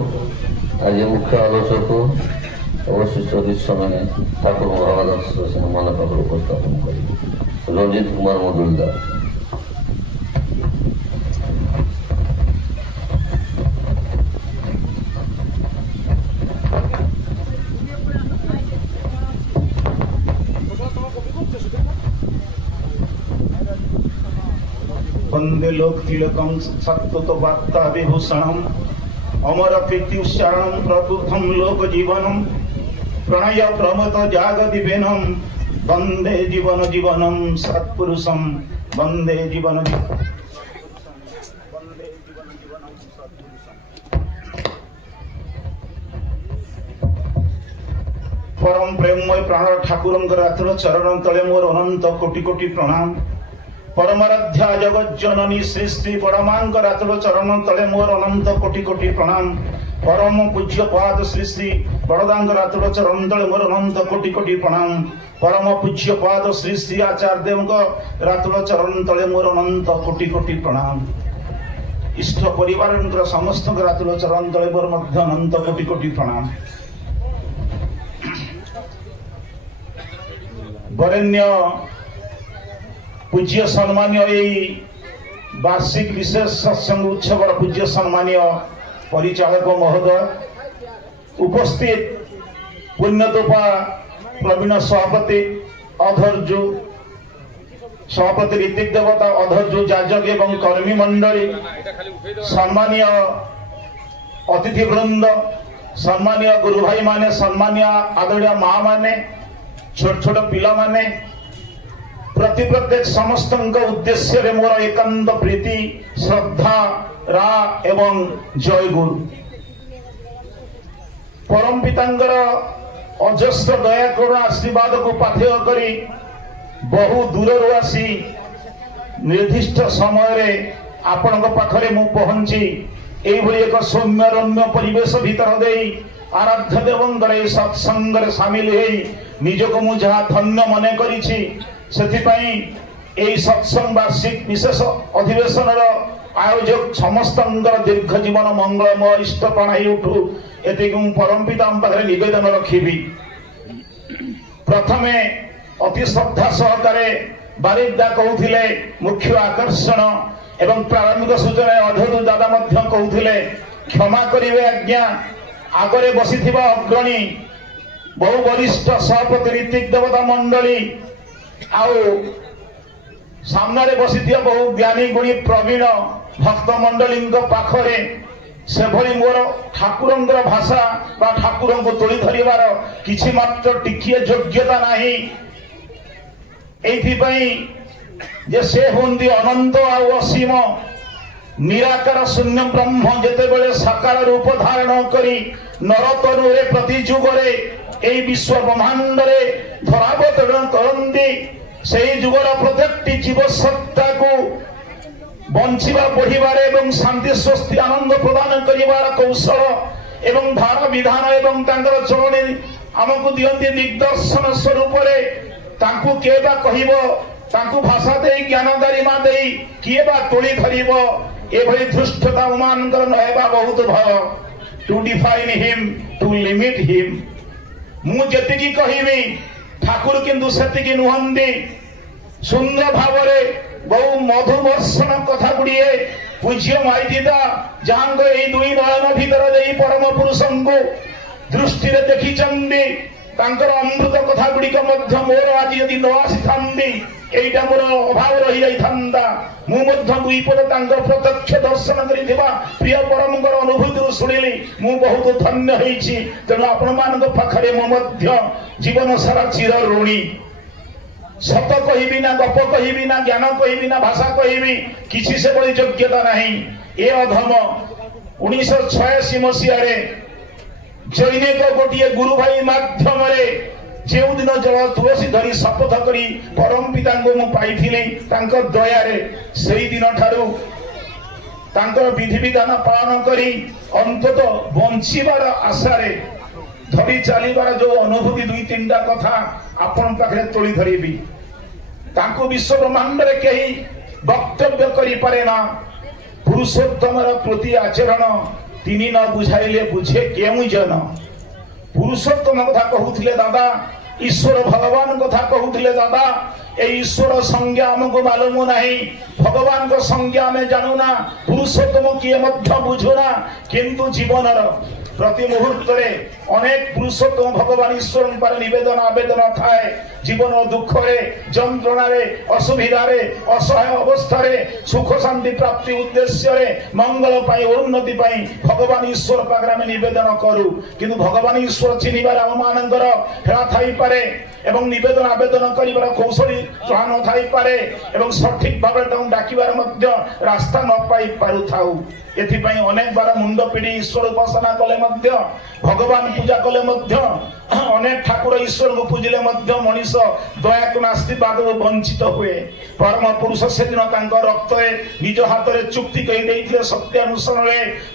आज मुख्य आलोचक अवशिष्ट दृश्य मैंने ठाकुर महादास मन पाखे उपस्थापन कर रंजित कुमार मजुलदार। वंदे लोक तिलकम सत्कृत वार्ता विभूषणम अमर कीर्तिउच्चारणम प्रकृतम लोक जीवनम प्रणय प्रमत जागदिवेनम वंदे जीवन जीवनम सत्पुरुषम वंदे जीवन परम प्रेममय प्राण ठाकुरंकर चरण तले मोर अनंत कोटि कोटि प्रणाम। परमाराध्या जगत जननी श्री श्री बड़मांकर चरण तले मोर अनंत कोटि कोटि प्रणाम। परम पूज्य पाद श्री श्री बड़दांकर चरण तले मोर अनंत कोटि कोटि प्रणाम। परम पूज्य पाद श्री श्री आचार्य देव चरण तले मोर अनंत कोटि कोटि प्रणाम। इष्ट परिवार समस्त चरण तले मोर अनंत कोटि कोटि प्रणाम। वरेण्य पूज्य सम्मान्य वार्षिक विशेष सत्संग उत्सव पूज्य सम्मान्य परिचालक महोदय, उपस्थित पुण्यतोपा प्रवीण सभापति अधर्जु सभापति ऋतिक देवता अधर्जु जाजक एवं कर्मी मंडली, सम्मान्य अतिथि वृंद, सम्मान्य गुरु भाई माने, सम्मान्य आदरणीय माँ माने, छोट छोट पिला माने, प्रत्येक समस्त उद्देश्य मोर एकांत प्रीति श्रद्धा रा एवं जय गुरु। परम पितांकर अजस्र दया करुणा आशीर्वाद को पाथेय करी बहु दूर आसी निर्दिष्ट समय आपण पाखरे मु पहुंची एक सौम्य रम्य परिवेश भीतर दे आराध्य देवंकर सत्संग सामिल हो निजक मु जहाँ धन्य मन करी सत्संग वार्षिक विशेष अधिवेशन आयोजक समस्त दीर्घ जीवन मंगलमय इष्ट प्राणाई उठू एति परम पिता पाखे निवेदन रखी। प्रथमे अति श्रद्धा सहकारे बारिदा कहते मुख्य आकर्षण एवं प्रारंभिक सूचना अधोदू दादा कहते क्षमा करेंगे आज्ञा आगरे बसी अग्रणी बहु वरिष्ठ सभापति ऋतिक देवता मंडली आउ सामने बसी बहु ज्ञानी गुणी प्रवीण भक्त मंडली पाखरे से भली मोर ठाकुरंकर भाषा बा ठाकुर को तोली धरिबार किछि मात्र टिकिए योग्यता नाही। एथिपई जे से होंदी अनंत आउ असीम निराकार शून्य ब्रह्म जेतेबेले साकार रूप धारण करी नरतनुरे प्रति जुगरे एई विश्व ब्रह्मांड रे धरावतरण करंदी से जुगर प्रत्येकटी जीव सत्ता को बंचिबा बढ़िबार एवं शांति स्वस्ति आनंद प्रदान करिबार कौशल एवं धारा विधान एवं तांकर चरणे आमको दियंती दिग्दर्शन स्वरूप रे तांकु केबा कहिबो तांकु भाषा दे ज्ञान दारिमा दे किएबा तोली धरिबो एभली धृष्टता उमानकर नहेबा बहुत भय। To define him to limit him मु जतिकी कहिबी ठाकुर किंतु सेतिकी नुहंदी सुंदर भावरे बहु मधुवर्षण कथा गुड़िए पूज्य माइदिदा जहां दुई नयन भीतर दे परम पुरुषों को दृष्टि देखी अमृत कथा गुड़िक मोर आज यदि न आसी एटा मोर अभाव रही जाता दुई पद प्रत्यक्ष दर्शन करिथिबा प्रिय परमकर अनुभूति शुणिली मु बहुत धन्य होईछि। तेणु आपण मान पाखरे मु मध्य जीवन सारा चिर ऋणी। सत कहिबी ना गप कहिबी ना ज्ञान कहिबी ना भाषा कहिबी किसी से बड़ी योग्यता नहीं। ए अधम 1986 मसीह जैनिक गोटे गुरु भाई माध्यम जो दिन जल तुलसी धरी शपथ करी परम पिता को पाई दया से दिन ठारू विधि विधान पालन करी अंतत बंचार आशा धरी चलिबार जो अनुभूति दुई तीन कथा आपण पाखे तोली धरबी विश्व ब्रह्मांड कहीं वक्तव्य करें पुरुषोत्तम प्रति आचरण তিনি ন বুঝাইলে বুঝে কেউ জন পুরুষোত্তম কথা কହୁଥିଲେ দাদা ईश्वर भगवान कथा कहूले दादा ए ईश्वर संज्ञा आमको मालूम नहीं भगवान को संज्ञा आम जानूना पुरुषोत्तम किए बुझुना किंतु जीवन प्रति मुहूर्त अनेक पुरुषोत्तम भगवान ईश्वर पर निवेदन आवेदन थाए जीवन दुख जंत्रणा असुविधा असहाय अवस्था सुख शांति प्राप्ति उद्देश्य मंगल उन्नति भगवान ईश्वर पाखे आम निवेदन करूँ किंतु भगवान ईश्वर चिन्हबार आम मानकर हेला थी पारे एवं निवेदन आवेदन कर कौशली जहाँ न थी पारे एवं सठिक भाव डाकिबार रास्ता न पाई पारु थाऊ एथिपाई अनेक बार मुंड पीढ़ी ईश्वर उपासना कले भगवान पूजा कले अनेक ठाकुर ईश्वर को पूजिले मनीष दया को आशीर्वाद वंचित हुए परम पुरुष से दिन रक्त निज हाथ में चुक्ति कही सत्यानुसरण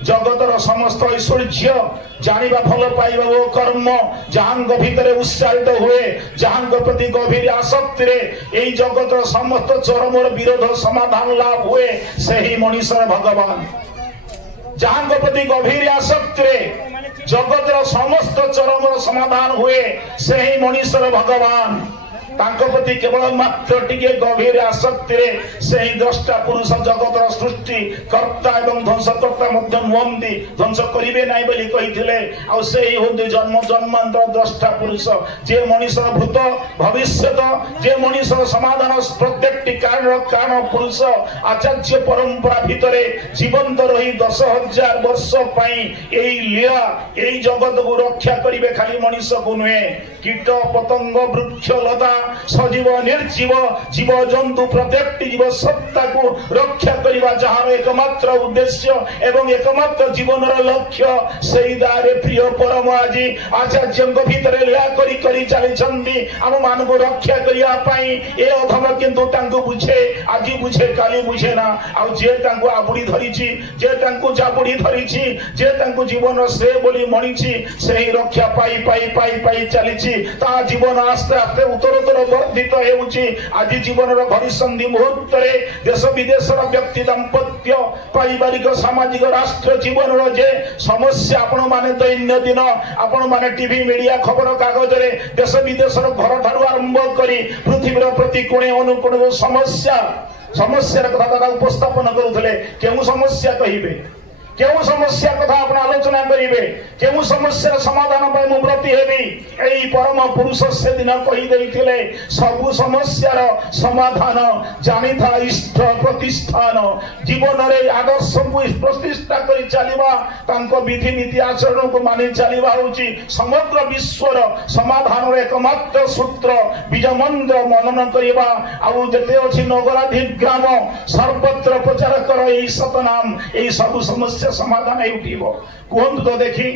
जगतर समस्त ऐश्वर्य जानिबा फल पाइबा वो कर्म जहां भीतर उत्साहित हुए जहां प्रति गभीर आसक्ति रे जगतर समस्त चरम विरोध समाधान लाभ हुए सही मनीषर भगवान जहां प्रति गभीर आसक्ति जगतर समस्त चरम समाधान हुए से ही मनीषर भगवान प्रति केवल मात्र टिके गभीर आसक्ति से ही द्रष्टा पुरुष जगतर सृष्टि कर्ता एवं ध्वंसकर्ता नुहंती ध्वंस करेंगे ना से ही होती जन्म जन्मांतर द्रष्टा पुरुष जे मनीषर भूत भविष्य जे मनीषर समाधान प्रत्येक कारण पुरुष आचार्य परंपरा भितर जीवंत रही 10,000 वर्ष लीला यही जगत को रक्षा करेंगे खाली मनीष को नुहे कीट पतंग वृक्ष लता सजीव निर्जीव जीव जंतु प्रत्येक जीव सत्ता को रक्षा करने जहाँ एकमात्र उद्देश्य एवं एकमात्र जीवन लक्ष्य से दारे प्रिय परम आज आचार्य भीतर लीला करी चली आम मान को रक्षा करने अधम किंतु बुझे आज बुझे काली बुझे ना जे आबुड़ी धरी जे जाबुड़ी धरी जे जीवन से बोली मणि से ही रक्षा पाई पाई पाई पाई चली जीवन आस्ते आस्ते उत्तरोत्तर वर्धित होउची आज जीवन घड़ीसंधि मुहूर्त देश विदेश व्यक्ति दाम्पत्य पारिवारिक सामाजिक राष्ट्र जीवन जे समस्या आपण माने दैन्य दिन आपण माने टीवी मीडिया खबर कागज रे देश विदेश घर ठारू आरंभ करी पृथ्वीर प्रति कोणे अनुकोण समस्या कथा उपस्थापन करुले केउ समस्या कहिबे केउ समस्या कथा आपण आलोचना करिवे केउ समस्या समाधान पय मु व्रती हेबी एई परम पुरुष से दिन कहि दैथिले सब समस्यार समाधान जानि था इष्ट प्रतिष्ठान जीवन रे आदर्श को प्रतिष्ठा करि चलिबा तांको विधि नीति आचरण को मानि चलिबा होची समग्र विश्वर समाधान रे एकमात्र सूत्र बीज मंत्र मनन करिबा आउ जते अछि नगराधिक ग्राम सर्वत्र प्रचार कर एई सतनाम एई सब समस्या समाधान उठिबो कहतु तो देखी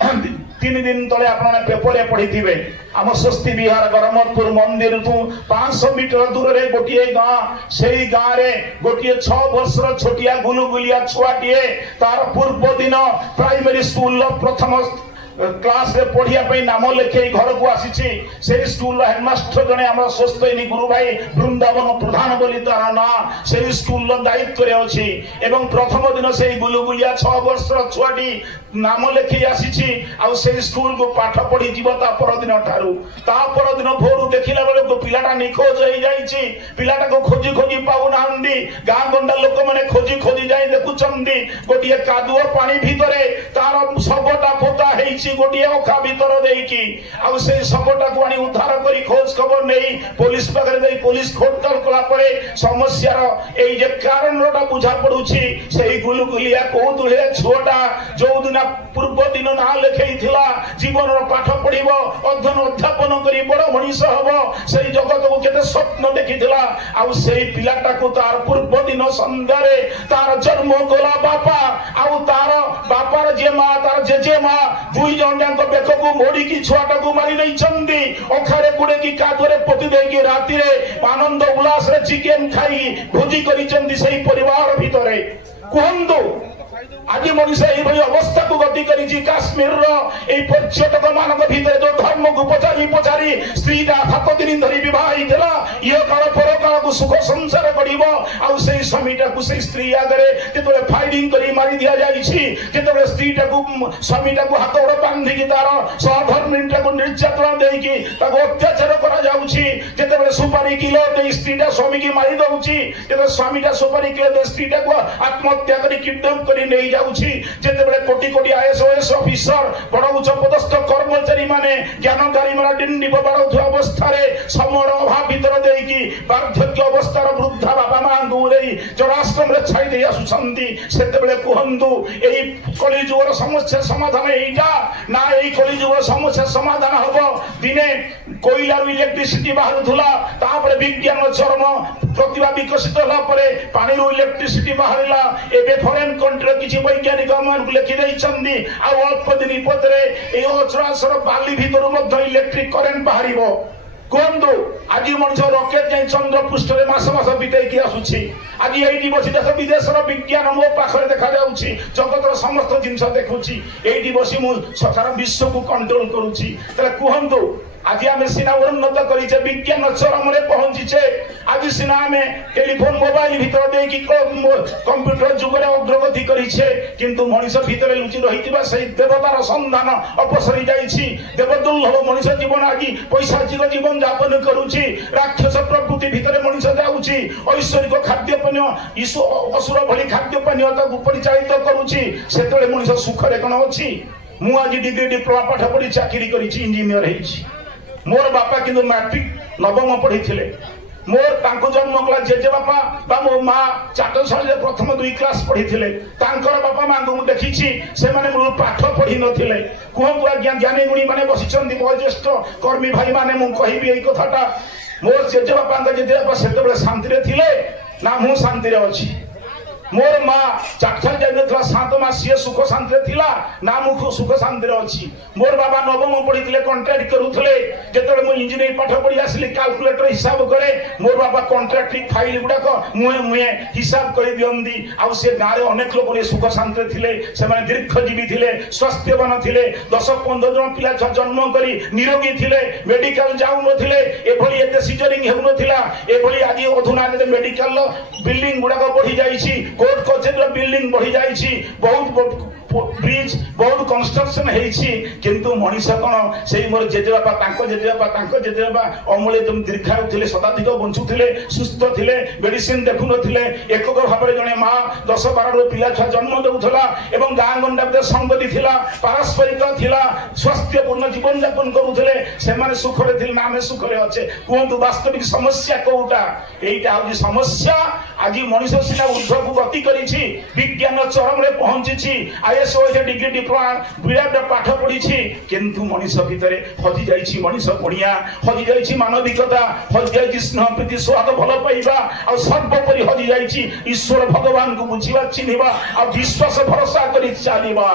3 दिन तले आपने पेपर पढ़ी आम स्वस्ति विहार गरमतपुर मंदिर तू 500 मीटर दूर रे गोटे गाँ से गाँ रे गोटे 6 वर्षर छोटिया गुलुगुलिया छुआटीए तार पूर्व दिन प्राइमरी स्कूल प्रथम क्लास रे पढ़िया पे नाम लिखे घर को आसी से स्कूल हेडमास्टर जने हमर स्वस्तिनी गुरु भाई वृंदावन प्रधान बोली तार ना से स्कूल दायित्व रे अछि एवं प्रथम दिन से गुलुगुलिया 6 वर्षर छुआटी नाम लिखि आसी आ से स्कूल को पाठ पढ़ी जीव ता पर दिन ठारू ता पर दिन भोर देखिला बेले को पिलाटा निखोज होई जाईची पिलाटा को खोजी खोजी पाउ नांदी गां गंडा लोक माने खोजी खोजी जाई देखुचंदी गोटिए कादुओ पानी भितरे तार सबटा पोता हेइची गोटिए ओखा भीतर देकी आ से सबटा को आनी उद्धार करी खोज खबर नहीं पुलिस पाखरे देई पुलिस खोटल कला परे समस्या रो एई जे कारणटा बुझा पडुची सेही गुलुगुलिया को दुले छोटा जो दिन पूर्व दिन ना लिखई थिला जीवन पाठ पढ़िबो अध्ययन अध्यापन करी बड़ मनीष हबो सेही जगत को केते स्वप्न देखिथिला आ सेही पिलाटा को तार पूर्व दिन संध्यारे तार जन्म कोला बापा आ तार बापार जे मां तार जेजे मां दुई जंडांक बेक को मोड़ी की छुआटा को मारी नहीं चंदी अखारे गुड़े की कादरे पति देकी राति रे आनंद उल्लास रे चिकेन खाई भोजी करी चंदी सही परिवार भितरे କୁହନ୍ତୁ ଆଜି ମଣିଷ ଏଇଭଳି ଅବସ୍ଥାକୁ ଗତି କରିଛି। କାଶ୍ମୀରର ଏଇ ପର୍ଯ୍ୟଟକ ମାନଙ୍କ ଭିତରେ ଯୋଉ ଧର୍ମକୁ ପଚାରି ପଚାରି ସ୍ତ୍ରୀଟା 7 ଦିନ ଧରି ବିବାହ ହେଇଥିଲା, ଇଏ କାଳ ପରକାଳକୁ ସୁଖ ସଂସାର କରିବ, ଆଉ ସେଇ ସ୍ୱାମୀଟାକୁ ସେଇ ସ୍ତ୍ରୀ ଆଗରେ ଯେତେବେଳେ ଫାଇରିଂ କରି ମାରି ଦିଆଯାଇଛି, ଯେତେବେଳେ ସ୍ତ୍ରୀଟାକୁ ସ୍ୱାମୀଟାକୁ ହାତ ଗୋଡ଼ ବାନ୍ଧିକି ତାର ସହଧର୍ମିଣୀଟାକୁ ନିର୍ଯାତନା ଦେଇକି ତାକୁ ଅତ୍ୟାଚାର କରାଯାଉଛି, ଯେତେବେଳେ ସୁପାରି କିଲୋ ଦେଇ ସ୍ତ୍ରୀଟା ସ୍ୱାମୀକି ମାରି ଦଉଛି, ଯେତେବେଳେ ସ୍ୱାମୀଟା ସୁପାରି କିଲୋ ଦେଇ ସ୍ତ୍ରୀଟାକୁ ଆତ୍ମହତ୍ୟା କରି କିଡନାପ କରି ନେଇଯାଉଛି, ଯେତେବେଳେ କୋଟି କୋଟି IAS ଅଫିସର ବଡ ଉଚ୍ଚ ପଦସ୍ଥ କର୍ମଚାରୀ ମାନେ ଜ୍ଞାନକାରୀ ମାନେ ଡିଣ୍ଡିବ ବାଡଉଥିବା ଅବସ୍ଥାରେ ସମୟର ଅଭାବ ଭିତରେ ଦେଇକି ବାର୍ଦ୍ଧକ୍ୟ ଅବସ୍ଥାର ବୃଦ୍ଧା ବାପା ମାଙ୍କୁ ଉରେଇ ଚରାଶ୍ରମରେ ଛାଇ ଦେଇ ଆସୁଛନ୍ତି, ସେତେବେଳେ କୁହନ୍ତୁ ଏଇ କଳିଯୁଗର ସମସ୍ୟା ସମାଧାନ ଏଇଟା ନା? ଏଇ କଳିଯୁଗର ସମସ୍ୟା ସମାଧାନ ହବ ଦିନେ କୋଇଲାରୁ ଇଲେକ୍ଟ୍ରିସିଟି ବାହାରୁଥିଲା, ତାପରେ ବିଜ୍ଞାନ ଚରମ ପ୍ରତିଭା ବିକଶିତ ହେଲା ପରେ ପାଣିରୁ ଇଲେକ୍ଟ୍ରିସିଟି ବାହାରିଲା। ଏବେ ଫରେନ୍ କଣ୍ଟ୍ରିର କିଛି ବୈଜ୍ଞାନିକ ଆମମାନଙ୍କୁ ଲେଖି ଦେଇଛନ୍ତି ଆଉ ଅଳ୍ପ ଦିନ ପରେ ଏଇ ଅଚଳାଚଳ ବାଲି ଭିତରୁ ମଧ୍ୟ ଇଲେକ୍ଟ୍ରିକ କରେଣ୍ଟ ବାହାରିବ। କୁହନ୍ତୁ ଆଜି ମଣିଷ ରକେଟ ଯାଇ ଚନ୍ଦ୍ର ପୃଷ୍ଠରେ ମାସ ମାସ ବିତେଇକି ଆସୁଛି। ଆଜି ଏଇଠି ବସି ଦେଶ ବିଦେଶର ବିଜ୍ଞାନ ମୋ ପାଖରେ ଦେଖାଯାଉଛି, ଜଗତର ସମସ୍ତ ଜିନିଷ ଦେଖୁଛି, ଏଇଠି ବସି ମୁଁ ସାରା ବିଶ୍ୱକୁ କଣ୍ଟ୍ରୋଲ କରୁଛି। ତାହେଲେ କୁହନ୍ତୁ ଆଜି ଆମେ ସିନା ଉନ୍ନତ କରିଛେ, ବିଜ୍ଞାନ ଚରମରେ ପହଞ୍ଚିଛେ, ଆଜି ସିନା ଆମେ ଟେଲିଫୋନ ମୋବାଇଲ ଭିତରେ ଦେଇକି କମ୍ପ୍ୟୁଟର ଯୁଗରେ ଅଗ୍ରଗତି କରିଛେ, କିନ୍ତୁ ମଣିଷ ଭିତରେ ଲୁଚି ରହିଥିବା ସେଇ ଦେବତାର ସନ୍ଧାନ ଅପସରି ଯାଇଛି। ଦେବଦୁର୍ଲଭ ମଣିଷ ଜୀବନ ଆଜି ପୈଶାଚିକ ଜୀବନ ଯାପନ କରୁଛି, ରାକ୍ଷସ ପ୍ରକୃତି ଭିତରେ ମଣିଷ ଯାଉଛି, ଐଶ୍ୱରିକ ଖାଦ୍ୟପାନୀୟ ଅସୁର ଭଳି ଖାଦ୍ୟପାନୀୟ ତାକୁ ପରିଚାଳିତ କରୁଛି। ସେତେବେଳେ ମଣିଷ ସୁଖରେ କଣ ଅଛି? ମୁଁ ଆଜି ଡିଗ୍ରୀ ଡିପ୍ଲୋମା ପାଠ ପଢି ଚାକିରି କରିଛି, ଇଞ୍ଜିନିୟର ହେଇଛି। ମୋର ବାପା କିନ୍ତୁ ମାଟ୍ରିକ 9ମ ପଢିଥିଲେ। ମୋର ତାଙ୍କୁ ଜନ୍ମ କଲା ଜେଜେବାପା ବା ମୋ ମା ଚାଟଶାଳୀରେ ପ୍ରଥମ 2 କ୍ଲାସ ପଢିଥିଲେ। ତାଙ୍କର ବାପା ମାଙ୍କୁ ମୁଁ ଦେଖିଛି, ସେମାନେ ମୂଳରୁ ପାଠ ପଢି ନଥିଲେ। କୁହନ୍ତୁ ଆଜ୍ଞା, ଜ୍ଞାନୀ ଗୁଣୀ ମାନେ ବସିଛନ୍ତି, ବୟୋଜ୍ୟେଷ୍ଠ କର୍ମୀ ଭାଇ ମାନେ, ମୁଁ କହିବି ଏଇ କଥାଟା, ମୋର ଜେଜେବାପାଙ୍କ ଜେଜେବାପା ସେତେବେଳେ ଶାନ୍ତିରେ ଥିଲେ ନା ମୁଁ ଶାନ୍ତିରେ ଅଛି? ମୋର ମା ଚାଟଶାଳୀ ଯାଇନଥିଲା 7 ମାସ, ସିଏ ସୁଖ ଶାନ୍ତିରେ ଥିଲା ନା ମୁଁ ସୁଖ ଶାନ୍ତିରେ ଅଛି? ମୋର ବାବା 9ମ ପଢିଥିଲେ, କଣ୍ଟ୍ରାକ୍ଟ କରୁଥିଲେ। ଯେତେବେଳେ ମୁଁ ଇଞ୍ଜିନିୟରିଂ ପାଠ ପଢି ଆସିଲି, କାଲକୁଲେଟର ହିସାବ କରେ, ମୋର ବାବା କଣ୍ଟ୍ରାକ୍ଟିଂ ଫାଇଲ ଗୁଡାକ ମୁହେଁ ହିସାବ କରି ଦିଅନ୍ତି। ଆଉ ସେ ଗାଁରେ ଅନେକ ଲୋକ ସୁଖ ଶାନ୍ତିରେ ଥିଲେ, ସେମାନେ ଦୀର୍ଘଜୀବୀ ଥିଲେ, ସ୍ୱାସ୍ଥ୍ୟବାନ ଥିଲେ, 10-15 ଜଣ ପିଲା ଜନ୍ମ କରି ନିରୋଗୀ ଥିଲେ, ମେଡିକାଲ ଯାଉନଥିଲେ, ଏଭଳି ଏତେ ସିଜରିଂ ହେଉନଥିଲା। ଏଭଳି ଆଜି ଅଧୁନା ମେଡିକାଲର ବିଲ୍ଡିଂ ଗୁଡାକ ବଢି ଯାଇଛି, କୋର୍ଟ କଚେରୀର ବିଲ୍ଡିଂ ବଢି ଯାଇଛି, ବହୁତ ବ୍ରିଜ ବହୁତ କନଷ୍ଟ୍ରକ୍ସନ ହେଇଛି, କିନ୍ତୁ ମଣିଷ କଣ ସେଇ ମୋର ଜେଜେବାପା ତାଙ୍କ ଜେଜେବାପା ଅମୂଲ୍ୟ ଦୀର୍ଘାୟୁ ଥିଲେ, ଶତାଧିକ ବଞ୍ଚୁଥିଲେ, ସୁସ୍ଥ ଥିଲେ, ମେଡିସିନ ଦେଖୁନଥିଲେ। ଏକକ ଭାବରେ ଜଣେ ମା 10-12 ପିଲା ଛୁଆ ଜନ୍ମ ଦେଉଥିଲା ଏବଂ ଗାଁ ଗଣ୍ଡା ଭିତରେ ସଂଗତି ଥିଲା, ପାରସ୍ପରିକ ଥିଲା, ସ୍ୱାସ୍ଥ୍ୟପୂର୍ଣ୍ଣ ଜୀବନ ଯାପନ କରୁଥିଲେ। ସେମାନେ ସୁଖରେ ଥିଲେ ନା ଆମେ ସୁଖରେ ଅଛେ? କୁହନ୍ତୁ ବାସ୍ତବିକ ସମସ୍ୟା କୋଉଟା? ଏଇଟା ହଉଛି ସମସ୍ୟା। ଆଜି ମଣିଷ ସିନା ଉର୍ଦ୍ଧ୍ୱକୁ ଗତି କରିଛି, ବିଜ୍ଞାନ ଚରମରେ ପହଞ୍ଚିଛି, IAS ଡିଗ୍ରୀ ଡିପ୍ଲୋମା ବିରାଟ ପାଠ ପଢିଛି, କିନ୍ତୁ ମଣିଷ ଭିତରେ ହଜି ଯାଇଛି ମଣିଷ ପଣିଆ, ହଜି ଯାଇଛି ମାନବିକତା, ହଜି ଯାଇଛି ସ୍ନେହ ପ୍ରୀତି ସ୍ୱାଦ ଭଲ ପାଇବା, ଆଉ ସର୍ବୋପରି ହଜି ଯାଇଛି ଈଶ୍ୱର ଭଗବାନଙ୍କୁ ବୁଝିବା, ଚିହ୍ନିବା, ଆଉ ବିଶ୍ୱାସ ଭରସା କରି ଚାଲିବା।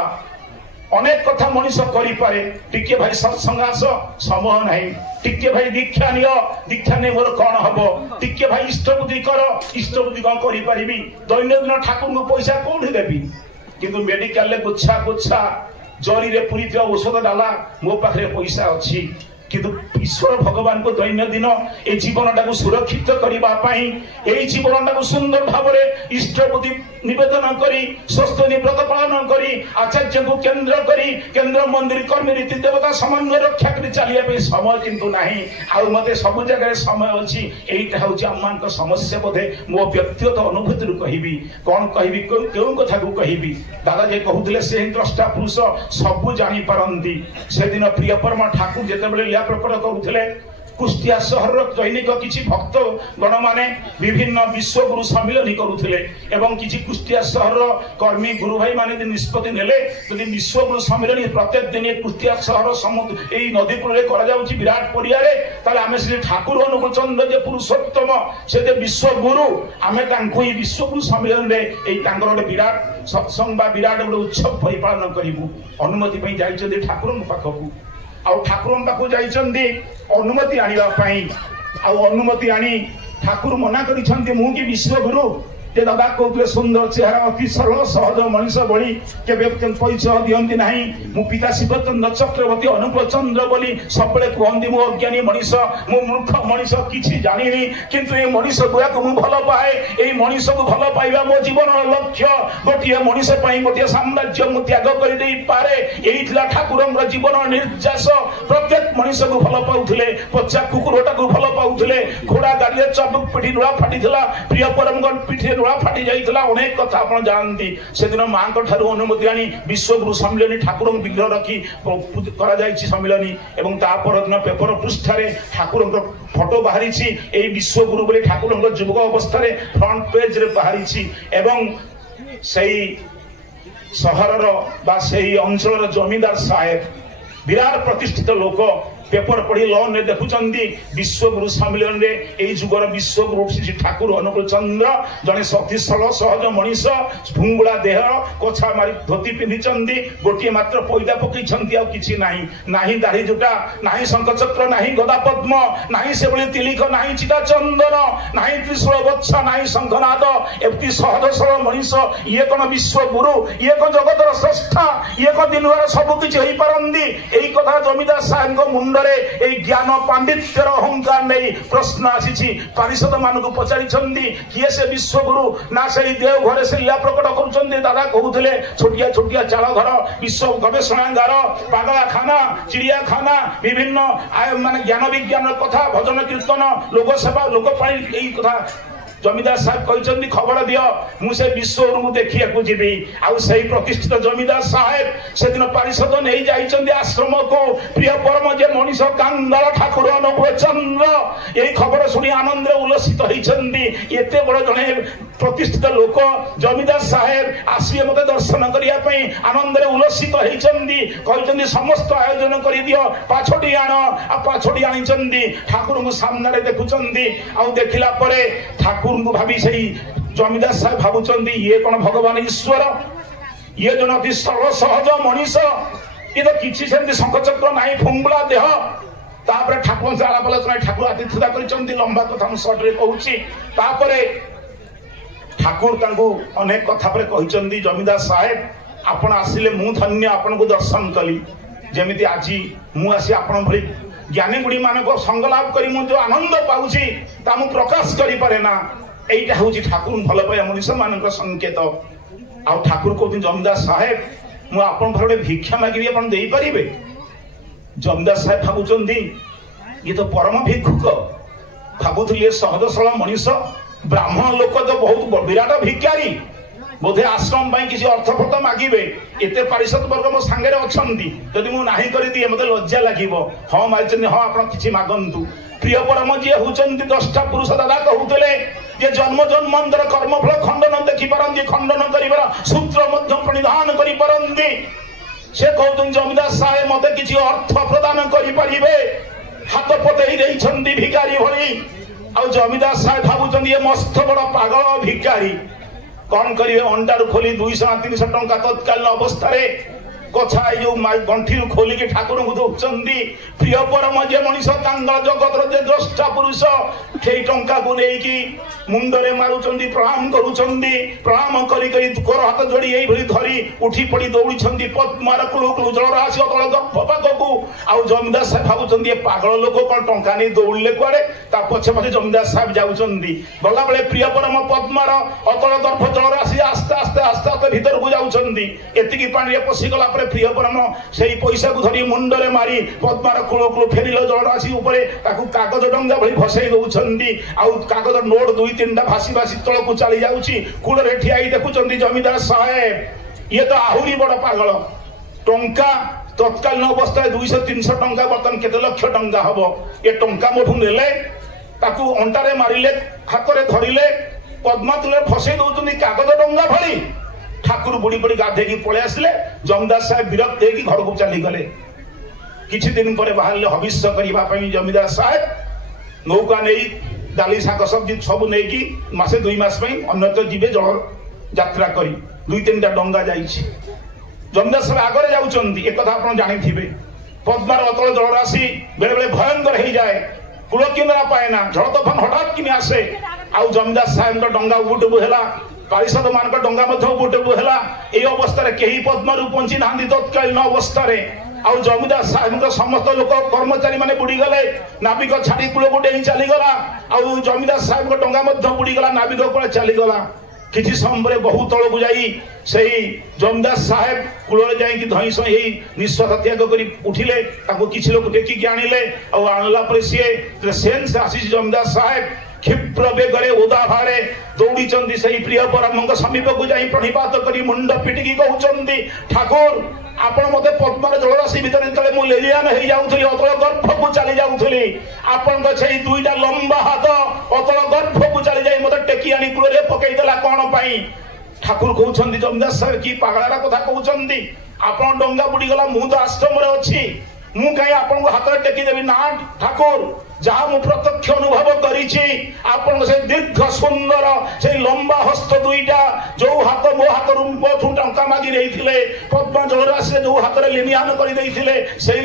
ଅନେକ କଥା ମଣିଷ କରିପାରେ, ଟିକେ ଭାଇ ସତ୍ସଙ୍ଗ ଆସ, ସମୟ ନାହିଁ, ଟିକେ ଭାଇ ଦୀକ୍ଷା ନିଅ, ଦୀକ୍ଷା ନେଇ ମୋର କଣ ହବ, ଟିକେ ଭାଇ ଇଷ୍ଟବୁଦ୍ଧି କର, ଇଷ୍ଟବୁଦ୍ଧି କଣ କରିପାରିବି, ଦୈନନ୍ଦିନ ଠାକୁରଙ୍କୁ ପଇସା କୋଉଠି ଦେବି? କିନ୍ତୁ ମେଡିକାଲରେ ଗୁଚ୍ଛା ଜରିରେ ପୁରିଥିବା ଔଷଧ ଡାଲା, ମୋ ପାଖରେ ପଇସା ଅଛି, କିନ୍ତୁ ଈଶ୍ୱର ଭଗବାନଙ୍କୁ ଦୈନନ୍ଦିନ এই জীবনটাকে সুরক্ষিত করা এই জীবনটাকে সুন্দর ভাবে ইষ্টবুদ্ধি নিবেদন করি স্বস্তি ব্রত পালন করি আচার্যকে কেন্দ্র করি কেন্দ্র মন্দির কর্মী রীতি দেবতা সমন্বয় রক্ষা করে চালিয়া সময় কিন্তু না মতো সবু জায়গায় সময় অছি এইটা হচ্ছে আমার সমস্যা বোধে মো ব্যক্তিগত অনুভূতি কহিবি কণ কহিবি কেউ কথা কহিবি দাদা যে কহুলে সে দ্রষ্টা পুরুষ সবু জাঁপারতি সেদিন প্রিয়পরমা ঠাকুর যেতবে ইয়া প্রকট করুলে কুষ্টিয়া সহর দৈনিক কিছু ভক্ত গণ মানে বিভিন্ন বিশ্বগুরু সম্মিলনী করুলে এবং কিছু কুষ্টিয়া সহর কর্মী গুরু ভাই মানে নিষ্পত্তি নেলে যদি বিশ্বগুরু সম্মিলনী প্রত্যেক দিন কুষ্টিয়া সহর সমুদ্র এই নদী কূলে করা যাচ্ছে বিরাট পরিয়ারে তাহলে আমি শ্রী ঠাকুর অনুকূল চন্দ্র যে পুরুষোত্তম সে যে বিশ্বগুরু আমি তাঁকু এই বিশ্বগুরু সম্মিলনী এই তাঁকর গোটে বিরাট সৎসঙ্গ বা বিরাট গোটে উৎসব পরিপালন করবু অনুমতি পাই যাই ঠাকুর পাখকু ଆଉ ଠାକୁରଙ୍କ ପାଖକୁ ଯାଇଛନ୍ତି ଅନୁମତି ଆଣିବା ପାଇଁ ଆଉ ଅନୁମତି ଆଣି ଠାକୁର ମନା କରିଛନ୍ତି ମୁଁ କି ବିଶ୍ୱଗୁରୁ जे दादा कहते सुंदर चेहरा अति सरल सहज मनीष भली केबे परिचय दियंती नाही मु पिता शिवचंद्र चक्रवर्ती अनुकूल चंद्र बोली सब कहती मु अज्ञानी मनीष मु मूर्ख मनीष किछि जानिनी किंतु ए मनीष गुया को मु भल पाए ए मनीष को भल पाइबा मो जीवन लक्ष्य गोटे मनीष पई गोटे साम्राज्य मु त्याग कर देई पारे एई थिला ठाकुरंगर जीवन निर्जास प्रत्येक मनीष को भल पाउथिले पचा कुकुरटा को भल पाउथिले घोड़ा गाड़ी चबुक पिठी रुआ फाटिथिला प्रिय परमगण पिठी रुआ फाटी जाइथिला अनेक कथा आपण जानती से दिन मां को ठारू अनुमति आनी विश्वगुरु सम्मेलनी ठाकुर विग्रह रखी करा जायछि सम्मेलनी एवं ता पर दिन पेपर पृष्ठारे ठाकुर फोटो बाहरी एई विश्वगुरु बोली ठाकुर युवक अवस्था फ्रंट पेज रे बाहरी एवं सही सहरर बा सही अंचल जमींदार साहेब विराट प्रतिष्ठित लोक पेपर पढ़ी लॉ ने देखुचंदी विश्वगुरु सम्मेलन रे एई जुगर विश्वगुरु श्री ठाकुर अनुकूल चंद्र जने सती सरल सहज मनीष भुंगुड़ा देह कोछा मारी धोती पिंधिचंदी गोटिए मात्र पैदा पकईछंती आ किछि नाही नाही दाढ़ी जुटा नाही शंखचक्र नाही गदा पद्म नाही सेबली तिलिख नाही चिता चंदन नाही त्रिशूल बत्सा नाही शंखनाद एति सहज सरल मनीष ये कोन विश्वगुरु ये कोन जगतर स्रष्टा ये कोन दिनवार सब किछि होई परंदी एई कथा जमीदार साहेब को मुंडरे एई ज्ञान पांडित्यर अहंकार नहीं प्रश्न आसी पारिषद मान को पचारि किए से विश्वगुरु ना से देव घरे से लीला प्रकट कर दादा कहते छोटिया छोटिया चाल घर विश्व गवेषणागार पागला खाना चिड़िया खाना विभिन्न मान ज्ञान विज्ञान कथा भजन कीर्तन लोक सेवा लोक कथा जमीदार साहब कहते खबर दियो मुझे विश्वगुरु देखिया को जीवी आउ सही प्रतिष्ठित जमीदार साहेब से दिन पारिषद नहीं जाइछन्ती आश्रम को प्रिय परम जे मनीष कांगाल ठाकुर अनुकूल चंद्र यही खबर सुनी आनंद उल्लसित होइछन्ती एते बड़ जने प्रतिष्ठित लोक जमीदार साहेब आसिए मते दर्शन करिया पई आनंद उल्लसित होइछन्ती कहछन्ती समस्त आयोजन करि दियो पाछोटी आण आ पाछोटी आनिछन्ती ठाकुर को सामने रे देखुछन्ती आ देखिला परे ठाकुर को भाभी सही जमीदार साहब भावुचंदी ये कौन भगवान ईश्वर ये जन अति सरल सहज मनीष ये तो किसी सेमती शंखचक्र नाही फुंगुला देह तापरे ठाकुर से आलाप आलोचना ठाकुर आतिथ्यता करिचंदी लंबा कथा हम शॉर्ट रे कहूची तापरे ठाकुर तांको अनेक कथा परे कहिचंदी जमीदार साहेब आपण आसिले मु धन्य आपण को दर्शन कली जेमिति आजी मु आसी आपण भली ज्ञानी गुड़ी मान को संगलाप करी मु जो आनंद पाउची ता मु प्रकाश करि पारे ना एइटा होची ठाकुर भल पाया मनुष्य मान संकेत आ ठाकुर को जमीदार साहेब मु आपण भले भिक्षा मागिबी आपण देई परिबे जमीदार साहेब भाबुचंदी ये तो परम भिक्षुक भाबुथले सहज सरल मनीष ब्राह्मण लोक तो बहुत विराट भिकारी बोधे आश्रम पाई किसी अर्थ फर्थ मागिबे एते पारिषद वर्ग मो सांगे अछंती जदि मु नाही करि दिए मते लज्जा लागिबो हां माइचनी हां आपण किछि मागंतु प्रिय परम जे होचंती 10टा पुरुष दादा कहउतले जे जन्म जन्मांतर कर्मफल खंडन देखि परंती खंडन करिबार सूत्र मध्य प्रणिधान करि परंती से कहउतन जमीदार साहेब मते किछि अर्थ प्रदान करि परिबे हाथ पतेई देइछंती भिखारी भली आ जमीदार साहेब भाबुचंती ये मस्त बड़ पागल भिखारी कौन करिए अंडारू खोली 200-300 टंका तत्कालीन अवस्था कछा जो गंठी खोलिक ठाकुर को दौरान प्रिय परम जे मनीष कांगाल जगतर जे द्रष्टा पुरुष से टंका को लेकिन मुंडरे मारुचंदी प्रणाम करुचंदी प्रणाम करी करी कर हाथ जोड़ी यही भली धरी उठी पड़ी दौड़ी पद्मार कुलु कुलु जलराशि अतल गर्भ पाखकू आउ जमीदार साहेब भावुचंदी पागल लोक कौन टंका नहीं दौड़ले कुआड़े ता पछे पछे जमीदार साहेब जाउचंदी गला बेले प्रिय परम पद्मार अतल गर्भ जलराशि आस्ते आस्ते आस्ते आस्ते भीतर को जाउचंदी एतिकी पानी पशि गला परे प्रिय परम सेही पैसा को धरी मुंडरे मारी पद्मार कुलु कुलु फेरिल जलराशि ऊपर ताकू कागज डंगा भली भसई दउचंदी आउ कागज नोट 2-3टा भासी भासी तल को चली जाउची कूड़े ठिया देखुचंदी जमीदार साहेब ये तो आहुरी बड़ पागल टंका तत्कालीन अवस्था 200-300 टंका बर्तन केते लक्ष टंका हबो ये टंका मोठू नेले ताकू अंटारे मारिले हाथ रे धरिले पद्मा तुले फसई दउचंदी कागज डंगा भली ठाकुर बुड़ी बुड़ी गाधेकी पळे आसिले जमीदार साहेब विरक्त हेकी घर को चली गले किछि दिन परे बाहरले हविष्य करिबा पई जमीदार साहेब नौका नेई डाली शाक सब्जी सब नहीं मासे 2 मास अन्यत्र जीवे जल यात्रा करी 2-3टा डंगा जाइछि जमीदार साहेब आगरे जाउचंदी एक कथा आपण जानिथिबे पद्मार अतल जलराशि बेले बेले भयंकर हो जाए कूल किनारा पाए ना झड़ तोफान हठात कि आसे आउ जमीदार साहेब डंगा उबुटुबु है पारिषद मान डंगा उबुटुबु है ये अवस्था कहीं पद्मरू बंची ना तत्कालीन अवस्था आउ जमीदार साहेब समस्त लोक कर्मचारी माने बुड़ीगले नाविक छाड़ी कूल को डेई चलीगला आउ जमीदार साहेब डंगा बुड़ीगला नाविक कूल चलीगला किसी समय बहु तल को जाई जमीदार साहेब कूल जाकि धईस निश्वास त्याग कर उठिले किसी लोग टेकिक आणिले आनला सी सेन्स आसी जमीदार साहेब क्षिप्र बेगरे उदा भारे दौड़ी से प्रिय परम समीप को जाई प्रणिपात कर मुंड पिटिकी कहते ठाकुर आपण मते पद्मार जलराशि भितर जो लेलियान हो जाऊली अतल गर्भ को चली जाऊली आपण दुईटा लंबा हाथ अतल गर्भ को चली जाए मत टेकी आनी कूल पकईदेला कौन पाई ठाकुर कहते जमीदार साहेब कि पागलार कथा कहते आपण डंगा बुड़ीगला मु तो आश्रम अच्छी मु कहीं आपन हाथ टेकीदेवी ना ठाकुर जहाँ मु प्रत्यक्ष अनुभव कर दीर्घ सुंदर से लंबा हस्त दुईटा जो हाथ मो हाथ टंका मागी नहीं पद्मा जलराशि जो हाथ में लिनियान कर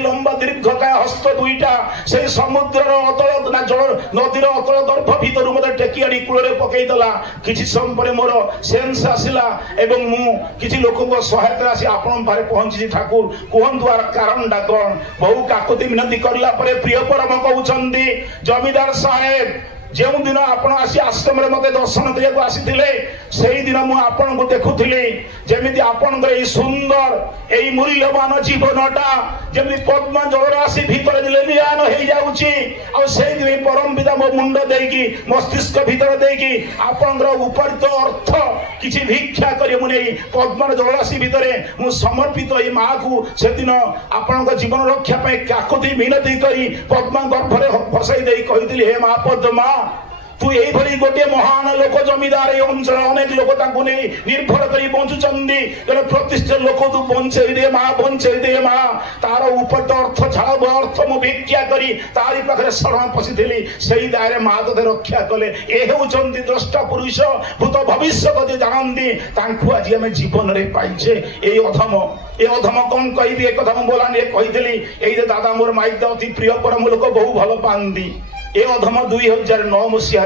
लंबा दीर्घकाय हस्त दुईटा से समुद्र अतल जल नदीर अतल गर्भ भीतर मत टेकी आनी कूल पकईदेला किसी समय मोर सेन्स आसला एवं मु किसी लोक सहायता आसी आपण पारे पहुंची ठाकुर कहतु कारण डा कौन बहु काकुति मिनती करला प्रिय परम कहते जमीदार साहेब जो दिन आपण आसी आश्रम मत दर्शन करने आसी दिन मुझे को देखुली जमी आपण सुंदर यही मूल्यवान जीवनटा जमी पद्मा जलराशि भीतर लेलियान हो जाऊँगी परम पिता मो मुंड देकी मस्तिष्क भीतर देकी आपण उपरित अर्थ किसी भिक्षा कर पद्मा जलराशि भितर मु समर्पित ये माँ को से दिन आपण जीवन रक्षा काकुति मिनती कर पद्मा गर्भरे फसाई दे कही हे माँ पद्मा तू यही गोटे महान लोक जमीदार अंचल अनेक लोक नहीं निर्भर कर बंचुंट जब प्रतिष्ठित लोक तू बंचे दे माँ तार उपर अर्थ झाड़ अर्थ मु भिक्षा करी तारी पाखे शरण पशिली से दायरे माँ ते रक्षा कले ये होती द्रष्टा पुरुष भूत भविष्य जानती आज आम जीवन में पाइचे ये अधम कौन कही एक कथा बोला कही ये दादा मोर माइक अति प्रिय परम लोक बहु भल पाती ये अधम 2009 मसीह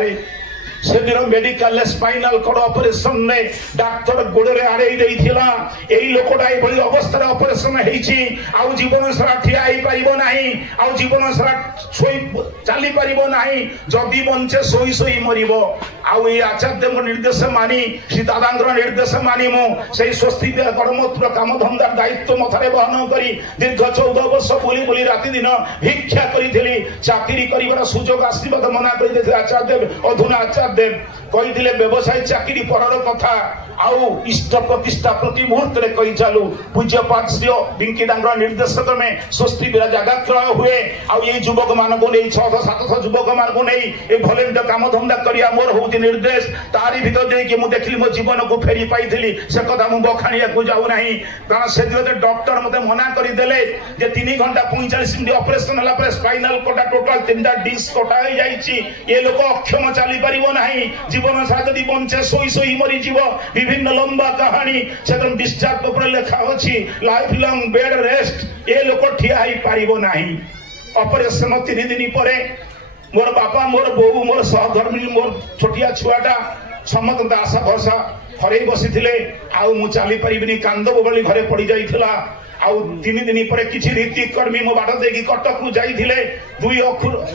से दिन मेडिकल स्पाइनल कॉर्ड ऑपरेशन ने डाक्तर गोड़े आड़े यही लोकटा ये अवस्था ऑपरेशन हो जीवन सारा ठिया पार जीवन सारा चली पार ना जदि बंचे शोई शोई मर आचार्य निर्देश मानी श्री दादा निर्देश मानी मुझे स्वस्ति गणमत्र काम धंदा दायित्व मथारे बहन कर दीर्घ 14 वर्ष बुली बुली राति दिन भिक्षा करी चाकरी कर सुजोग आशीर्वाद मना कर आचार्य अधुना आचार्य कही व्यवसाय चाकरी पर कथा आउ इष्ट प्रतिष्ठा प्रति मुहूर्त कही चालू पूज्य पाश्री बिंकी निर्देश में स्वस्ति बेला जगह क्रय हुए आउ ये युवक मान 600-700 युवक मान भलेंट काम धंदा करिया मोर हूँ निर्देश तारी भीतर देखिए मुझे देखिली मो जीवन को फेरी पाई से कथा मुझे बखाणिया जाऊना कारण से डॉक्टर मत मना करदे 3 घंटा 45 मिनट ऑपरेशन है स्पाइनल कोटा टोटाल 3टा डिस्क कटा हो जाए ये लोक अक्षम चली पार ना जीवन सारा जब बंचे शोई शोई मरीज विभिन्न लंबा कहानी से डिस्चार्ज पेपर लिखा अच्छी लाइफ लंग बेड रेस्ट ये लोक ठिया ही पार ना ऑपरेशन 3 दिन पर मोर बापा मोर बो मोर सहधर्मी मोर छोटिया छुआटा समस्त आशा भरसा हर बसी मु चली पारि कांद बोली घरे पड़ जाइला आउ 3 दिन पर किसी रीतिकर्मी मो बाट देकी कटक को जाइथिले 2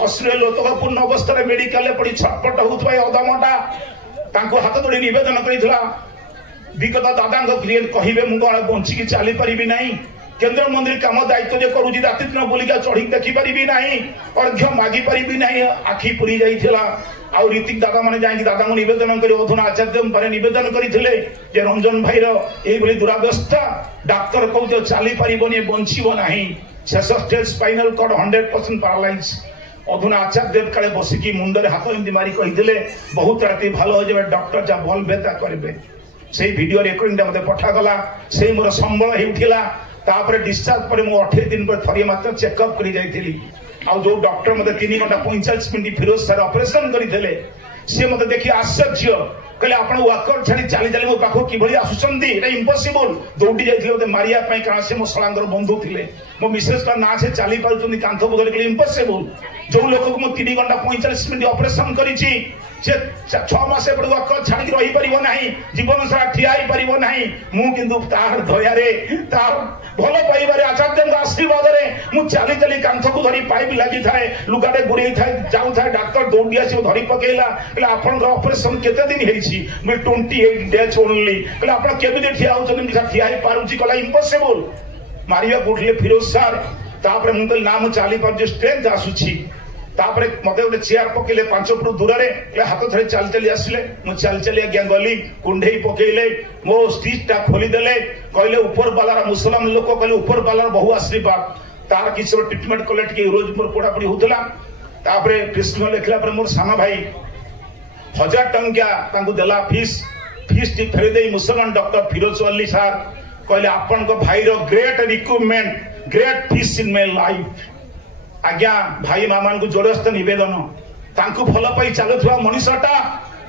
अश्लीलतापूर्ण अवस्था मेडिकल पड़ी छटपट होउथबा अधमटा तांको हाथ जोड़ी निवेदन करिथिला विगत दादा कहिबे मु कौन बंचिकी चली पारिबी नहीं केंद्र मंत्री काम दायित्व जो करुची राति दिन बुलिका चढ़ी देखी पारि ना अर्घ्य मागी पारि ना आखि पुरी जाइथिला आउ रीतिक दादा मैंने जाकि दादा को निवेदन कर अधुना आचार्य निवेदन करते रंजन भाईर ये दुरावस्था डाक्तर कहते चली पारनी बंचब ना शेष स्टेज स्पाइनल कॉर्ड 100% पैरालाइज अधुना आचार्य काले बसिकी मुंडे हाथ एमती मारी कही बहुत राति भल हो जाए डॉक्टर जहाँ भल बेता करेंगे से भिडियो रेकर्डिंग मत पठागला से मोर संबल होता तापर डिस्चार्ज पर 18 दिन पर थरी मात्र चेकअप कर जाइली आउ जो डॉक्टर मत 3 घंटा 45 मिनट फिरोज सर ऑपरेशन करते सी मत देखिए आश्चर्य कहले आपण वाकर छाड़ी चली चली मो पाखो किभली आसुचंदी एटा इम्पॉसिबल दौड़ी जाइथिले ओते मारिया पई कारण से मो सलांगर बंधु थिले मो मिसेस का ना से चली पारुचंदी कांथ बदल कहले इम्पॉसिबल जो लोक को मो 3 घंटा 45 मिनिट ऑपरेशन करिछि से 6 मास एपड़ वाकर छाड़ी रही परिबो नाही जीवन सारा ठिया ही परिबो नाही मु किंतु तार दया रे तार भलो पाइबारे आचार्य आशीर्वाद रे मु चली चली कांथ को धरी पाइप लागि थाए लुगाटे गुरेई थाए जाउ थाए डॉक्टर दौड़ी आसी धरी पकेला कहले आपन ऑपरेशन केते दिन हेछि मु 28 डेज ओनली कहले आपन केबे ठिया होचन मिसा ठिया ही पारुची कहला इम्पॉसिबल मारिया गुडले फिरोज सर तापरे मु कहले नाम चाली पर स्ट्रेंथ आसुची तापरे मते गोटे चेयर पकेले 5 फुट दूर रे हाथ धरी चल चली आसिले मु चल चली आज्ञा गली कुंढेई पकेले मो स्टिच टा खोली देले कहले ऊपर वाला मुसलमान लोक कहले ऊपर वाला बहु आशीर्वाद तार किछ ट्रीटमेंट कले टिके रोज पर पोड़ा पड़ी होतला तापरे कृष्ण लेखला पर मोर साना भाई 1000 टंका तांको देला फीस टी फेरे देई मुसलमान डॉक्टर फिरोज अली सर कहले आपन को भाई रो great recruitment great fees in my life आज्ञा भाई मामान को जोरस्थ निवेदन तांको भल पाई चलुवा मनीषटा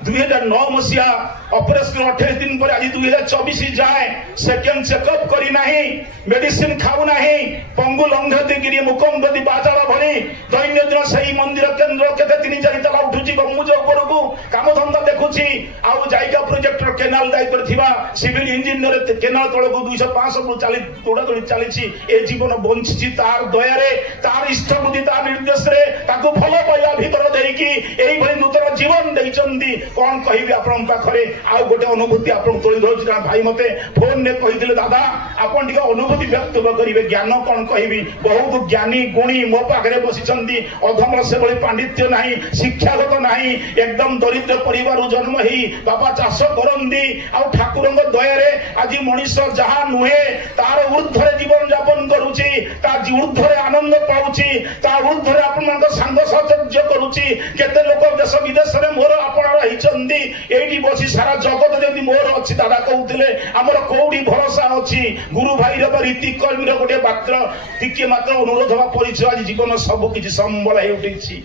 2009 मसीहा ऑपरेशन 28 दिन पर आज 2024 जाए सेकेंड चेकअप करी नाही मेडिसिन खाऊ नाही पंगु लंघतिगिरी मुकंदती बाजार भली दैनंदिन सही मंदिर केंद्र केते 3-4 तला उठुची गमुज ऊपर को काम धंदा देखुची आउ जायगा प्रोजेक्टर केनाल दायित्व थिबा सिविल इंजीनियर केनाल तळ को 200-500 फुट चली तोड़ा तोड़ी चलीची ए जीवन बंचिची तार दया रे तार इष्ट बुद्धि तार निर्देश रे ताको भलो पाइबा भीतर देकी एई भली नूतन जीवन देइचंदी कौन कहबी आपन पाखरे आ गोटे अनुभूति आपन तोली धरछि भाई मते फोन ने कहिदिले दादा आपन टिके अनुभूति व्यक्त करिवे ज्ञान कौन कहबी बहुत ज्ञानी गुणी मो पाखरे बसिचंदी अधमर से बळी पांडित्य नाही शिक्षागत नाही एकदम दरिद्र परिवार जन्म हेई बाबा चाष करंदी आ ठाकुरंग दया रे आज मनीष जहा नुहे तार ऊर्ध्वरे जीवन यापन करूची ता ऊर्ध्वरे आनंद पाउची ता ऊर्ध्वरे आपन मन संग साहचर्य करूची केते लोक देश विदेश रे मोर आपन रहिचंदी एठी बसी सारा जगत जदी मोर अछि दादा कहउतिले हमर कोउडी भरोसा अछि गुरु भाई रो रीति कर्मी रो गोटे मात्र टिके मात्र अनुरोध बा परिचय आज जीवन सब किछि संबल हे उठिछि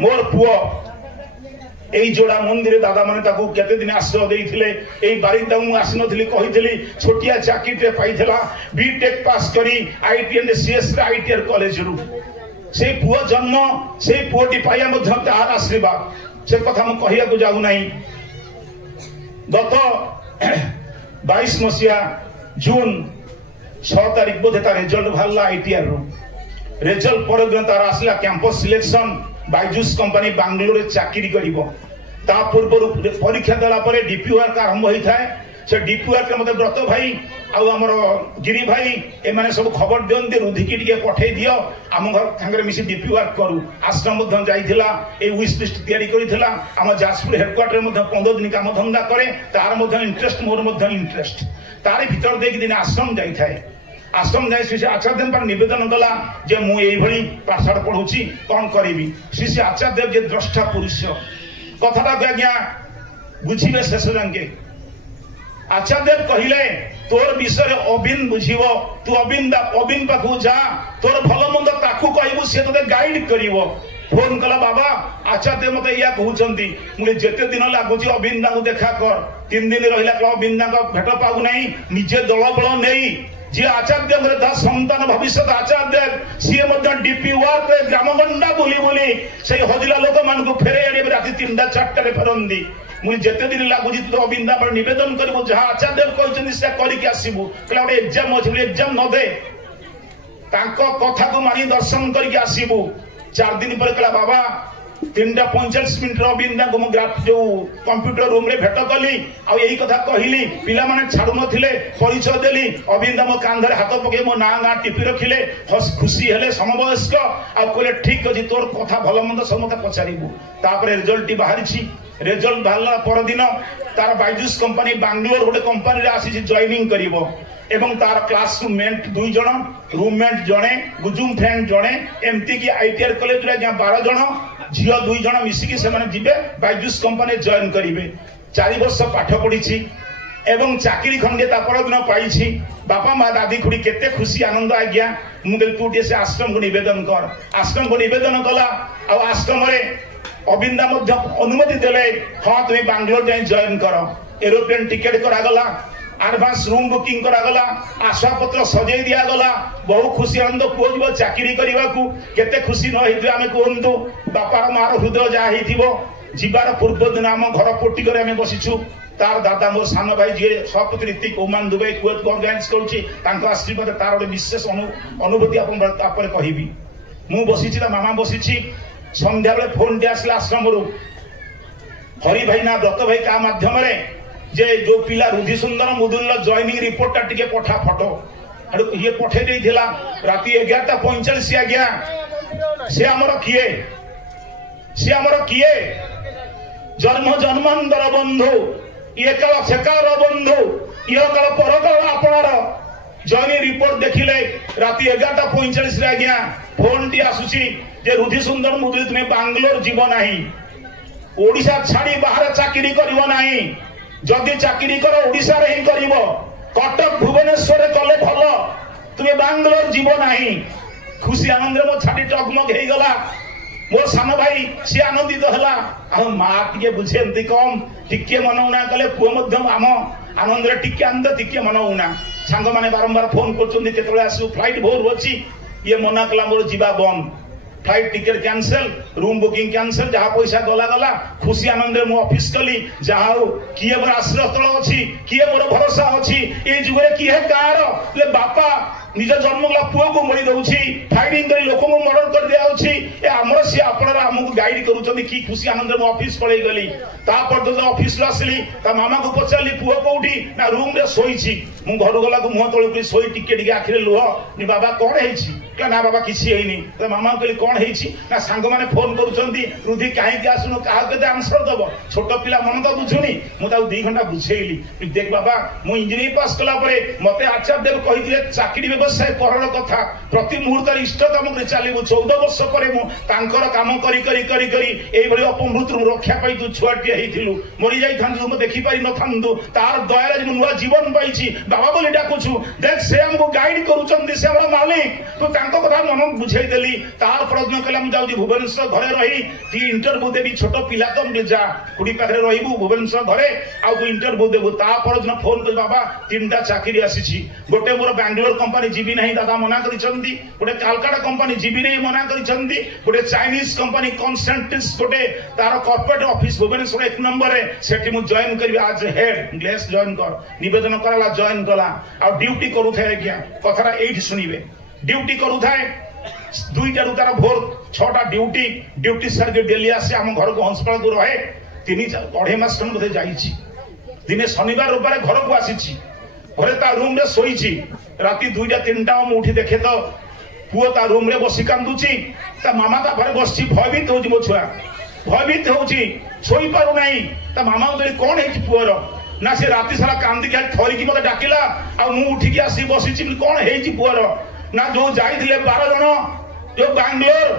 मोर पुओ एई जोड़ा मंदिर दादा माने ताकू केते दिन आश्रय देइथिले एई बारिंदा मु आसी नथिली कहिथिली छोटिया चाकीटे पाइथिला बीटेक पास करी आईटी एंड सीएस रे आईटीआर कॉलेज रु से पुओ जन्म से पुओटी पाइया मध्य तार आशीर्वाद से कथा मु कहिया को जाऊ नाही गत 22 मसिया जून 6 तारिख बोधे तार रिजल्ट भाला आईटीआर रो रिजल्ट पर दिन तार आसला campus selection Byju's company Bangalore रे चाकरी करिवो ता पूर्व परीक्षा देला परे डीपीआर का आरंभ होई थाए से डीपीआर के मते व्रत भाई आउ हमर गिरी भाई ए माने सब खबर दियंती रुधिकी टिके पठै दियो हम घर संगे मिसी डीपीआर करू आश्रम मध्य जाइथिला ए विश लिस्ट तयारी करिथिला हम जाजपुर हेडक्वार्टर मध्य 15 दिन काम धंदा करे तार मध्य इंटरेस्ट मोर मध्य इंटरेस्ट तारे भीतर देख दिन आश्रम जाई थाए आश्रम जाए श्री आचार्य पर निवेदन कला जे मु एई भली पाठशाला पढुची कोन करिवि श्री आचार्य जे द्रष्टा पुरुष कथाटा आज्ञा बुझिबे शेष जांगे आचार्य कहले तोर विषय अबिन बुझिव तू अबिन पाखु जा तोर भल मंद ताकू कहबू से तते गाइड करिवो फोन कला बाबा आचार्य मते या कहउचंती मुले जेते दिन लागुची अबिंदा को देखा कर 3 दिन रहिला कला अबिंदा को भेट पाउ नाही निजे दल बळ नेई जे आचार्य दा संतान भविष्य आचार्य सी डीपी वार्क ग्रामगंडा बोली बोली से हजिला लोक मान को फेरे आने राति 3-4 फेरंदी मुझे जेते दिन लागुची तो अबिंदा पर निवेदन करिवो जहा आचार्य कहउचंती से करी के आसीबू कला ओटे एग्जाम अछि एग्जाम न दे तांको कथा को मानी दर्शन करी के आसीबू 4 दिन पर कला बाबा 3:45 मिनिट अबिंदा को ग्राफ जो कंप्यूटर रूम रे भेट कली आ यही कथा कहली पिला माने छाडु नथिले परिचय देली अबिंदा मो कांधरे हाथ पके मो ना टिपी रखिले खुशी हेले समवयस्क आ कहले ठीक अछि तोर कथा भलो मंद समते पचारिबू तापरे रिजल्ट बाहरिछि रिजल्ट बाहरला पर दिन तार बाइजूस कंपनी बेंगलोर गोटे कंपनी रे आसी जॉइनिंग करिवो एवं तार क्लासमेट 2 जण रूममेट जणे गुजुम फ्रेंड जणे एमती की आईटीआर कॉलेज रे 12 जण झियो 2 जण मिसिकी से माने जिबे बाइजूस कंपनी जॉइन करिवे 4 वर्ष पाठ पढिछि एवं चाकरी खंडे ता पर दिन पाइछि बापा मां दादी खुडी केते खुशी आनंद आज्ञा मुगल टूटे से आश्रम को निवेदन कर आश्रम को निवेदन कला आ आश्रम रे अबिंदा अनुमति देले हाँ तुम बांग्लोर जाए जॉइन कर एरोप्लेन टिकेट करागला एडवांस रूम बुकिंग करागला आशा पत्र सजै दिगला बहु खुशी आनंद पुओ जीव चाकरी करने को केते खुशी न होइथि आमे कहंतु बापार मार हृदय जा होइथिबो जीवार पूर्व दिन आम घर पोटिकर आमे बसिछु तार दादा मोर सान भाई जी सभापति ऋतिक ओमान दुबई कुएत को ऑर्गेनाइज करूची तांको आशीर्वाद तार गोटे विशेष अनुभूति आपन कहबी मु बसिछि ता मामा बसिछि संध्या बेले फोन टे आसला आश्रम रु हरि भाई ना दत्त भाई का माध्यम रे जे जो पिला रुधि सुंदर मुदुल जॉइनिंग रिपोर्ट टा टिके पठा फोटो ये पठे देथिला राती 11:45 आज्ञा से हमर किए जन्म जन्मांतर बंधु ये काल से काल बंधु ये काल परकाल आपणार जॉइनिंग रिपोर्ट देखिले राती 11:45 आज्ञा फोन टी आसुची जे रुधि सुंदर मुदुल तुमे बांग्लोर जीव नाही ओडिशा छाड़ी बाहर चाकरी करिवो नाही जदि चाकरी कर ओडिशा रे ही करिवो कटक भुवनेश्वर कले भल तुमे बांग्लोर जीव नाही खुशी आनंद मो छाड़ी टकमक हे गला मोर सान भाई सी आनंदित हला आ मां टिके बुझेंती कम टिके मनौना कले पुओ मध्यम आम आनंद रे टिके आनंद टिके मनौना सांग माने बारंबार फोन करचोंदी केतले आसु फ्लाइट भोर होची ये मना कला मोर जीवा बंद flight ticket cancel room booking cancel जहाँ पैसा गला गला खुशी आनंद मु ऑफिस कली जहाँ किए मोर आश्रय स्थल अच्छी किए मोर भरोसा अच्छी ये जुगे किए कार ले बापा निज जन्मगला पुओ को मरी दउछि फाइटिंग करी लोक को मर्डर कर दियाउछि ए हमर से आपनरा हमकु गाइड करूछन्ती की खुशी आनंद में ऑफिस पळै गली ता पर तो ऑफिस आसली ता मामा को पचारली पुओ कोठी ना रूम रे सोईछि मु घर गला को मुह तळु सोई टिके टिके आखिरे लुह नि बाबा कोन हेछि का ना बाबा किछि हेइनी त मामा कहली कोन हेछि ना सांग माने फोन करूछन्ती रुधि काहे के आसुनो काहा के आंसर दबो छोट पिला मन तो बुझुनी मु ता 2 घंटा बुझेइली देख बाबा मु इंजीनियरिंग पास कला परे मते आचार्य देव कहिथिले चाकरी व्यवसाय करण कथा प्रति मुहूर्त इष्ट काम करे चलिबु 14 वर्ष परे मु तांकर काम करी करी करी करी एई भली अपमृत्यु रक्षा पाई तू छुआटी हेइथिलु मरि जाई थांदु मु देखि पारि न थांदु तार दयारे मु नुवा जीवन पाइछि बाबा बोली डाकुछु देख से हमको गाइड करूचंदी से हमर मालिक तू तांको कथा मन बुझाई देली तार प्रश्न कला मु जाउजी भुवनेश्वर घरे रही ती इंटरव्यू देबी छोट पिला तम जा कुडी पाखरे रहिबु भुवनेश्वर घरे आ तू इंटरव्यू देबु ता परदिन फोन कर बाबा तीनटा चाकरी आसीछि गोटे मोर बेंगलोर कंपनी जीबी नहीं दादा मना करिसंती गोटे कालकाटा कंपनी जीबी नहीं मना करिसंती गोटे चाइनीज कंपनी कॉन्सेंट्रिक्स गोटे तार कॉर्पोरेट ऑफिस भुवनेश्वर 1 नंबर रे सेठी मु जॉइन करबी आज हेड ग्लेस जॉइन कर निवेदन कराला जॉइन कला आ ड्यूटी करू थे आज्ञा कथरा एठी सुनिबे ड्यूटी करू थाए 2टा रु तार भोर 6टा ड्यूटी सर के डेली आसे हम घर को हंसपाल को रहे 3-2.5 मास खन बधे जाईची दिने शनिवार रविवार घर को आसीची घरे ता रूम रे सोईची राती 2-3टा मु उठी देखे तो पुओ ता रूम रे बसी कांदुची ता मामा ता घरे बसची भयभीत होची मो छुआ भयभीत होची सोई पारु नाही ता मामा उधर कोन हेची पुओर ना से राती सारा कांदी के थरी की मते डाकिला आ मु उठी के आसी बसीची कोन हेची पुओर ना जो जाईथिले 12 जण जो बैंगलोर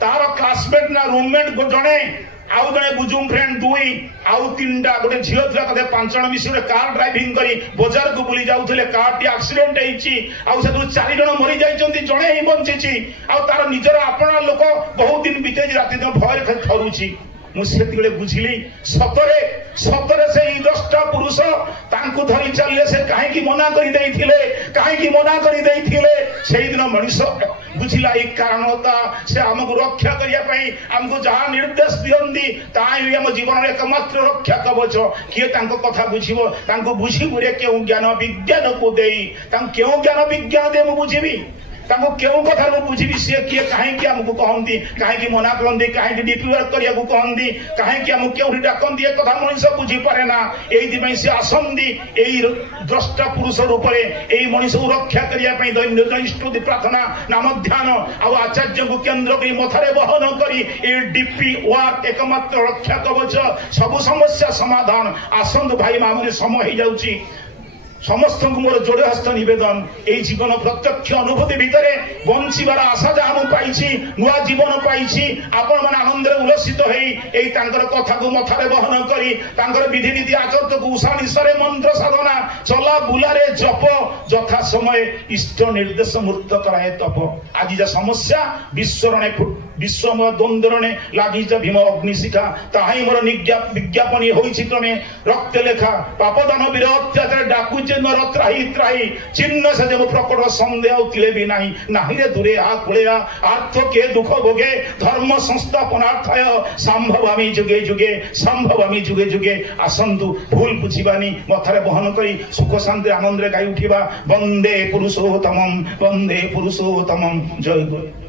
तार क्लासमेट ना रूममेट गो जणे आउ जने बुजुम फ्रेंड 2 आउ 3टा गोटे झियो थिला तते 5 जण मिसी कार ड्राइविंग करी बाजार को बुली जाउथिले कार टी एक्सीडेंट हेची आउ से 4 जण मरि जाइचंती जणे ही बंचीची आउ तार निजर आपणा लोक बहुत दिन बीते राती दिन भय थरुची मुझे बुझिली सतरे सतरे से 10टा पुरुष तांकु धरी चलिए से कहीं मना कर दिन मनीष बुझिला एक कारणता से आमको रक्षा करने आमको जहाँ निर्देश दिखती ताही आम जीवन एकमात्र रक्षा कवच किए कथा बुझो बुझी गुरे क्यों ज्ञान विज्ञान को दे क्यों ज्ञान विज्ञान दे मुझे बुझी क्यों कथा बुझी सी किए कहीं आमको कहती कहीं मना करती कहीं डीपी वर्क करने को कहती कहीं आमको क्यों डाकती एक कथा मनीष बुझी पारे ना ये सी आसती यही द्रष्टा पुरुष रूप से मनीष को रक्षा करने दैन्य स्तुति प्रार्थना नाम ध्यान आचार्य को केन्द्र कर मथारे बहन कर डीपी वर्क एकमात्र रक्षा कवच सब समस्या समाधान आसंतु भाई मामले समय हो जाऊँगी समस्त मोर जोड़े हस्त नवेदन ये जीवन प्रत्यक्ष अनुभूति भितर बंचार आशा जहाँ मुझे नुआ जीवन पाई आपण मैंने आनंद उल्लसित हो कथा को मथारे बहन कर विधि नीति आचरण को उषा निशा मंत्र साधना चला बुलारे जप यथा समय इष्ट निर्देश मूर्त कराए तप आज जा समस्या विश्वरणे विश्वमय द्वंद्वरणे लागिच भीम अग्निशिखा ताहाई मोर विज्ञापन होइछि क्रमे रक्त लेखा पापदान वीर अत्याचार डाकुचे नर त्राही त्राही चिन्ह से जब प्रकट सन्देह तिले भी नाही नाही रे दूरे आ कुले आर्थ के दुख भोगे धर्म संस्थापनार्थाय संभवामी जुगे जुगे संभवामी जुगे जुगे आसंतु भूल बुझिबानी मथारे बहन करी सुख शांति आनंद रे गाई उठिबा वंदे पुरुषोत्तमम जय गुरु।